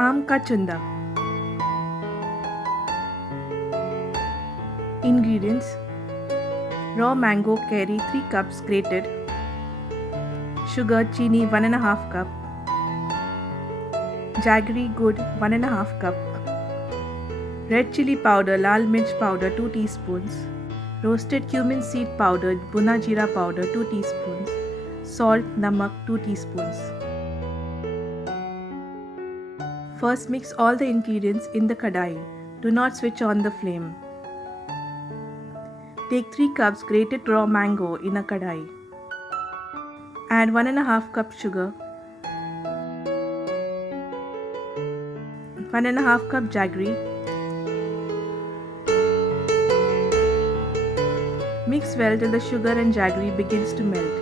आम का चुंदा. Ingredients: raw mango curry 3 cups grated, sugar chini 1.5 cup, jaggery good 1.5 cup, red chili powder lal mirch powder 2 teaspoons, roasted cumin seed powder bhuna jeera powder 2 teaspoons, salt namak 2 teaspoons. First mix all the ingredients in the kadai. Do not switch on the flame. Take 3 cups grated raw mango in a kadai. Add 1.5 cup sugar, 1.5 cup jaggery. Mix well till the sugar and jaggery begins to melt.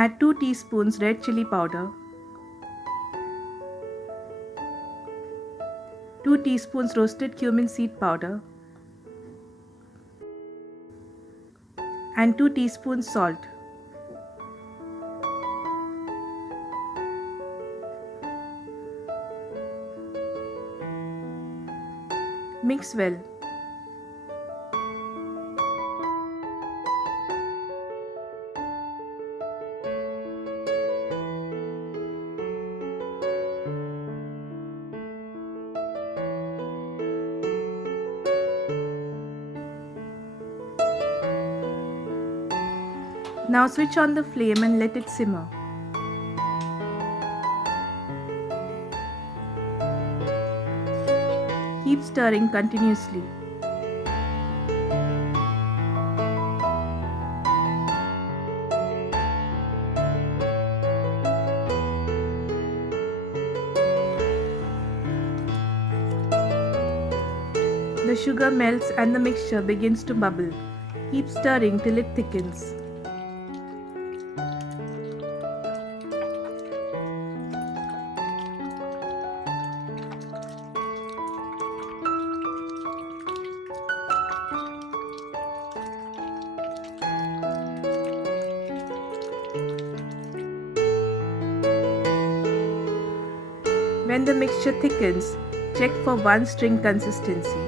Add 2 teaspoons red chili powder, 2 teaspoons roasted cumin seed powder, and 2 teaspoons salt. Mix well. Now switch on the flame and let it simmer. Keep stirring continuously. The sugar melts and the mixture begins to bubble. Keep stirring till it thickens. When the mixture thickens, check for one string consistency.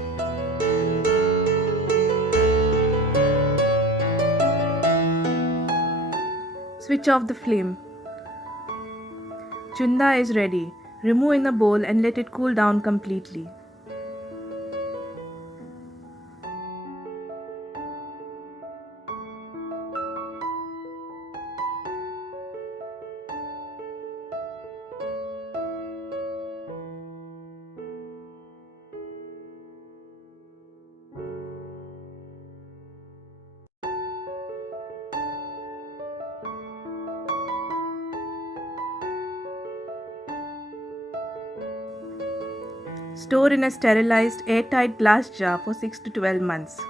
Switch off the flame. Chunda is ready. Remove in a bowl and let it cool down completely. Store in a sterilized airtight glass jar for 6 to 12 months.